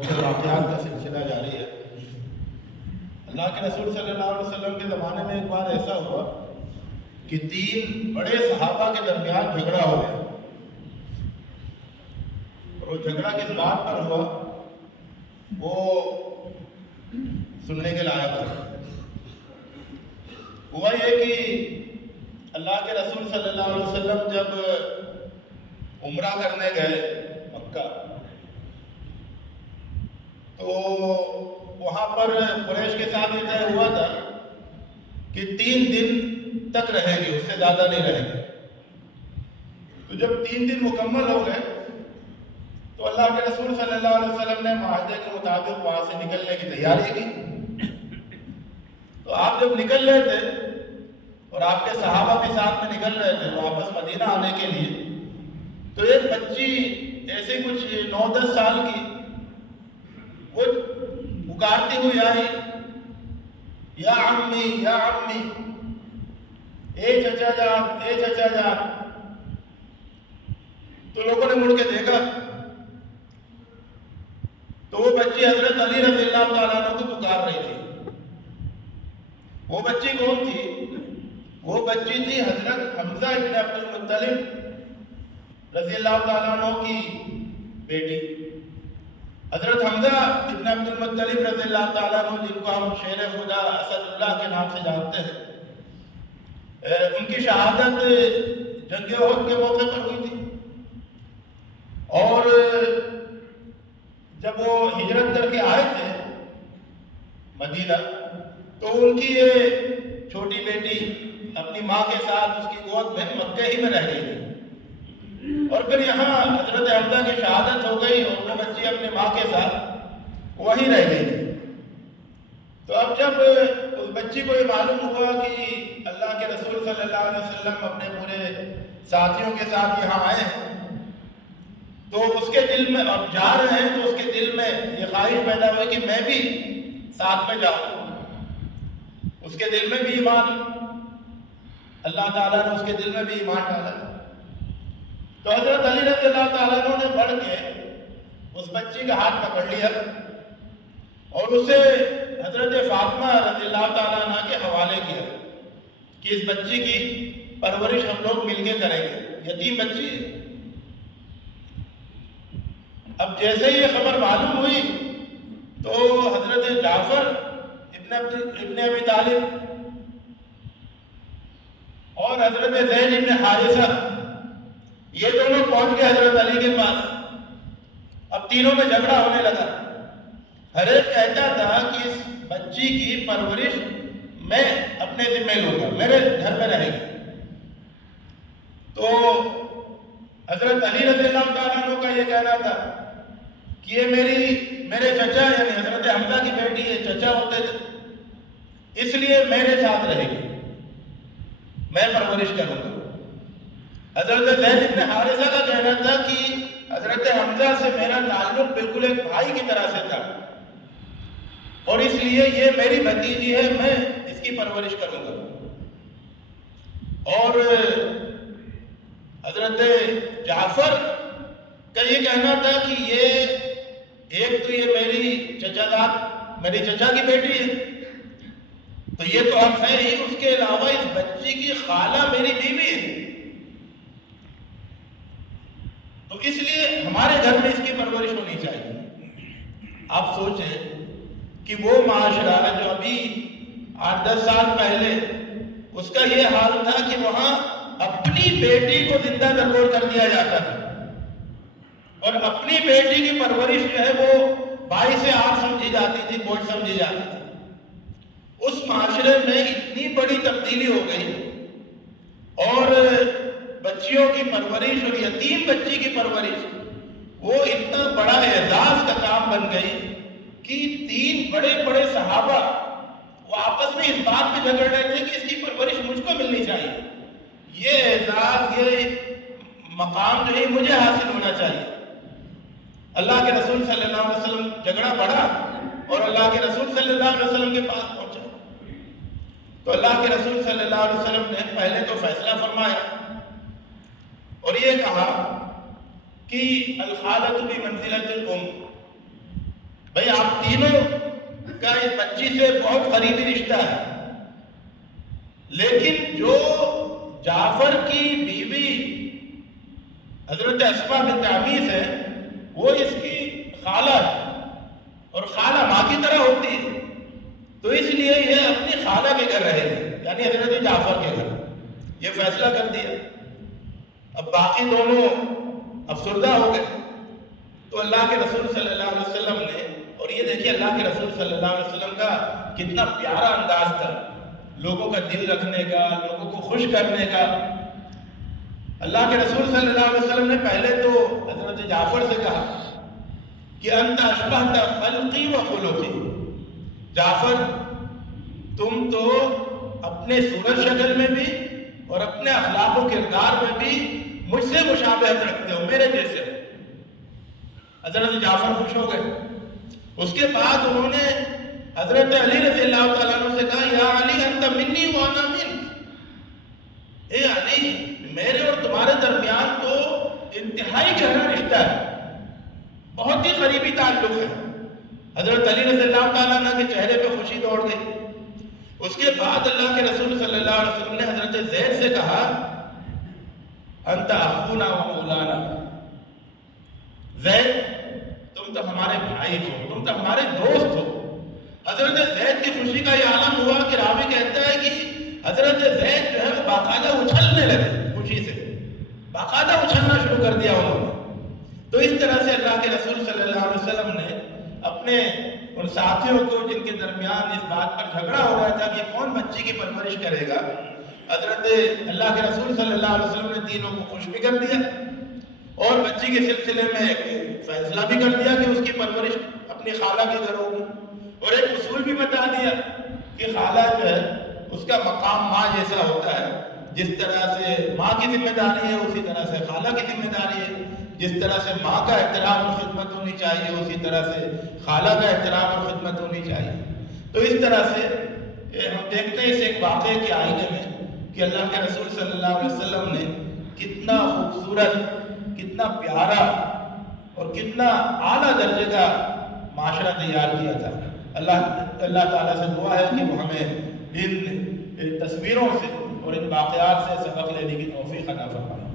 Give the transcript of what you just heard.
اس کے واقعات کا سلسلہ جاری ہے۔ اللہ کے رسول صلی اللہ علیہ وسلم کے زمانے میں ایک بار ایسا ہوا کہ 3 بڑے صحابہ کے درمیان جھگڑا ہو گیا، اور وہ جھگڑا کس بات پر ہوا وہ سننے کے لائق ہے۔ ہوا یہ کہ اللہ کے رسول صلی اللہ علیہ وسلم جب عمرہ کرنے گئے مکہ، تو وہاں پر قریش کے ساتھ یہ طے ہوا تھا کہ 3 دن تک رہیں گے، اس سے زیادہ نہیں رہیں گے۔ تو جب 3 دن مکمل ہو گئے تو اللہ کے رسول صلی اللہ علیہ وسلم نے معاہدے کے مطابق وہاں سے نکلنے کی تیاری کی۔ تو آپ جب نکل رہے تھے اور آپ کے صحابہ بھی ساتھ میں نکل رہے تھے واپس مدینہ آنے کے لیے، تو ایک بچی ایسے کچھ 9-10 سال کی وہ پکارتی ہوئی آئی، یا عمی یا عمی، اے چچا جان اے چچا جان۔ تو لوگوں نے مڑ کے دیکھا تو وہ بچی حضرت علی رضی اللہ تعالیٰ عنہ کو پکار رہی تھی۔ وہ بچی کون تھی؟ وہ بچی تھی حضرت حمزہ ابن عبد المطلب رضی اللہ تعالیٰ عنہ کی بیٹی۔ حضرت حمزہ ابن عبد المطلب رضی اللہ تعالیٰ عنہ، جن کو ہم شیر خدا اسد اللہ کے نام سے جانتے ہیں، ان کی شہادت جنگ احد کے موقع پر ہوئی تھی، اور جب وہ ہجرت کر کے آئے تھے مدینہ تو ان کی یہ چھوٹی بیٹی اپنی ماں کے ساتھ اس کی گود میں مکہ ہی میں رہ گئی تھی، اور پھر یہاں حضرت حمزہ کی شہادت ہو گئی اور وہ بچی اپنے ماں کے ساتھ وہیں رہ گئی تھی۔ تو اب جب اس بچی کو یہ معلوم ہوا کہ اللہ کے رسول صلی اللہ علیہ وسلم اپنے پورے ساتھیوں کے ساتھ یہاں آئے ہیں، تو اس کے دل میں، اب جا رہے ہیں تو اس کے دل میں یہ خواہش پیدا ہوئی کہ میں بھی ساتھ میں جاؤں۔ اس کے دل میں بھی ایمان، اللہ تعالیٰ نے اس کے دل میں بھی ایمان ڈالا۔ تو حضرت علی رضی اللہ تعالیٰ عنہ نے بڑھ کے اس بچی کا ہاتھ پکڑ لیا اور اسے حضرت فاطمہ رضی اللہ تعالیٰ عنہ کے حوالے کیا کہ اس بچی کی پرورش ہم لوگ مل کے کریں گے، یتیم بچی ہے۔ اب جیسے ہی یہ خبر معلوم ہوئی تو حضرت جعفر ابن ابی طالب اور حضرت زید ابن حارثہ، یہ دونوں پہنچ گئے حضرت علی کے پاس۔ اب تینوں میں جھگڑا ہونے لگا۔ ہر ایک کہتا تھا کہ اس بچی کی پرورش میں اپنے ذمہ لوں گا، میرے گھر میں رہے گی۔ تو حضرت علی رضی اللہ تعالیٰ عنہ کا یہ کہنا تھا کہ یہ میرے چچا یعنی حضرت حمزہ کی بیٹی ہے، چچا ہوتے تھے، اس لیے میرے ساتھ رہے گی، میں پرورش کروں گا۔ حضرت زید بن حارثہ کا کہنا تھا کہ حضرت حمزہ سے میرا تعلق بالکل ایک بھائی کی طرح سے تھا، اور اس لیے یہ میری بھتیجی ہے، میں اس کی پرورش کروں گا۔ اور حضرت جعفر کا یہ کہنا تھا کہ یہ ایک تو یہ میری چچا کی بیٹی ہے، تو یہ تو حق ہے ہی، اس کے علاوہ اس بچی کی خالہ میری بیوی ہے، تو اس لیے ہمارے گھر میں اس کی پرورش ہونی چاہیے۔ آپ سوچیں کہ وہ معاشرہ جو ابھی 8-10 سال پہلے اس کا یہ حال تھا کہ وہاں اپنی بیٹی کو زندہ درگور کر دیا جاتا تھا، اور اپنی بیٹی کی پرورش جو ہے وہ بھائی سے آگ سمجھی جاتی تھی، بوجھ سمجھی جاتی تھی۔ اس معاشرے میں اتنی بڑی تبدیلی ہو گئی، اور بچیوں کی پرورش اور یتیم بچی کی پرورش وہ اتنا بڑا اعزاز کا کام بن گئی کہ 3 بڑے بڑے صحابہ وہ آپس میں اس بات پہ جھگڑ رہے تھے کہ اس کی پرورش مجھ کو ملنی چاہیے، یہ اعزاز، یہ مقام جو ہے مجھے حاصل ہونا چاہیے۔ اللہ کے رسول صلی اللہ علیہ وسلم جھگڑا بڑھا اور اللہ کے رسول صلی اللہ علیہ وسلم کے پاس پہنچا، تو اللہ کے رسول صلی اللہ علیہ وسلم نے پہلے تو فیصلہ فرمایا اور یہ کہا کہ الخالۃ بمنزلۃ الام، تینوں کا اس بچی سے بہت قریبی رشتہ ہے، لیکن جو جعفر کی بیوی حضرت اسماء بنت عمیس ہے وہ اس کی خالہ ہے، اور خالہ ماں کی طرح ہوتی ہے، تو اس لیے یہ اپنی خالہ کے گھر رہے گی، یعنی حضرت جعفر کے گھر۔ یہ فیصلہ کر دیا۔ اب باقی دونوں افسردہ ہو گئے، تو اللہ کے رسول صلی اللہ علیہ وسلم نے، اور یہ دیکھیے اللہ کے رسول صلی اللہ علیہ وسلم کا کتنا پیارا انداز تھا لوگوں کا دل رکھنے کا، لوگوں کو خوش کرنے کا۔ اللہ کے رسول صلی اللہ علیہ وسلم نے پہلے تو حضرت جعفر سے کہا کہ انت اشبہت خلقی و خلقی، جعفر تم تو اپنے صورت شکل میں بھی اور اپنے اخلاق و کردار میں بھی مجھ سے مشابہت رکھتے ہو، میرے جیسے۔ حضرت جعفر خوش ہو گئے۔ اس کے بعد انہوں نے حضرت علی رضی اللہ تعالیٰ عنہ سے کہا یا علی انت منی وانا منک، اے علی میرے اور تمہارے درمیان تو انتہائی گہرا رشتہ ہے، بہت ہی قریبی تعلق ہے۔ حضرت علی رضی اللہ تعالیٰ عنہ کے چہرے پہ خوشی دوڑ گئی۔ اس کے بعد اللہ کے رسول صلی اللہ علیہ وسلم نے حضرت زید سے کہا انت اخونا و مولانا، زید تم تو ہمارے بھائی ہو، تم تو ہمارے دوست ہو۔ حضرت زید کی خوشی کا یہ عالم ہوا کہ راوی کہتا ہے کہ حضرت زید جو ہے وہ باقاعدہ اچھلنے لگے، خوشی سے باقاعدہ اچھلنا شروع کر دیا انہوں نے۔ تو اس طرح سے اللہ کے رسول صلی اللہ علیہ وسلم نے اپنے ان ساتھیوں کو جن کے درمیان اس بات پر جھگڑا ہو رہا تھا کہ کون بچی کی پرورش کرے گا، حضرت اللہ کے رسول صلی اللہ علیہ وسلم نے تینوں کو خوش بھی کر دیا اور بچی کے سلسلے میں ایک فیصلہ بھی کر دیا کہ اس کی پرورش اپنی خالہ کے گھر ہوگی، اور ایک اصول بھی بتا دیا کہ خالہ جو ہے اس کا مقام ماں جیسا ہوتا ہے، جس طرح سے ماں کی ذمہ داری ہے اسی طرح سے خالہ کی ذمہ داری ہے، جس طرح سے ماں کا احترام اور خدمت ہونی چاہیے اسی طرح سے خالہ کا احترام اور خدمت ہونی چاہیے۔ تو اس طرح سے ہم دیکھتے ہیں اس ایک واقعے کے آئینے میں کہ اللہ کے رسول صلی اللہ علیہ وسلم نے کتنا خوبصورت، کتنا پیارا اور کتنا اعلیٰ درجے کا معاشرہ تیار کیا تھا۔ اللہ تعالیٰ سے دعا ہے کہ وہ ہمیں ان تصویروں سے اور ان واقعات سے سبق لینے کی توفیق عطا فرمائے۔